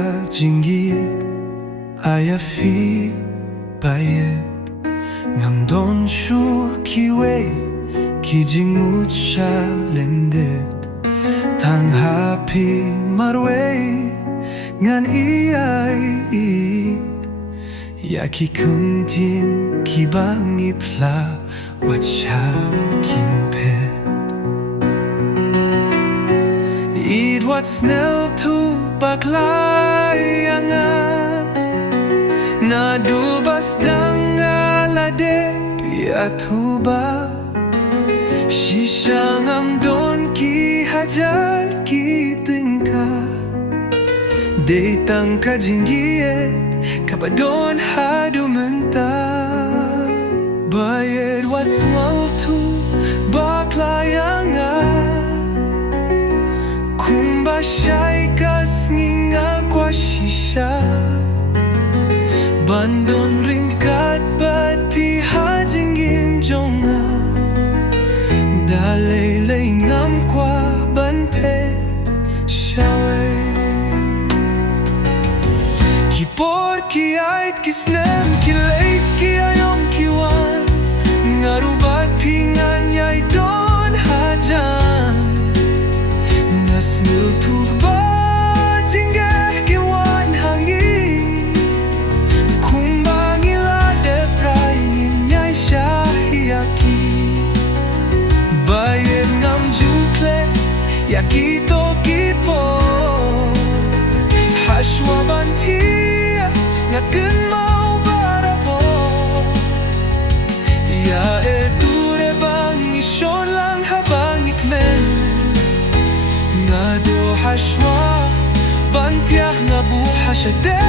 Ka Jingieid ayafi bayet ngam don shu kiwe ki jing sha lendet tang happy marwe ngan iaid yaki kuntin kibangi pla wacha kinpet Eid what's snel to baklaianga na dubas danga lade piatuba shishangam don ki hajar ki tingka de Tang Ka Jingieid kabadon hadu menta bayed what's small to baklayanga kumba shaikas nginga kwa shisha bandon ringkat bat piha jingim jongnga dalay ngam kwa ban pe shawe kipor ki iaid kisnem kilait ki ayom kiwan ngarubat pingan yai don hajan nasnul tu ba jingeh kiwan hangi kumbangi lade praingin yai shahiyaki bayed ngam jukle yakito kipo hashwa banti ngaken mau baroh iaid dure bang ishon lang habang ikmen ngado hashwa bantiah ngabuha shade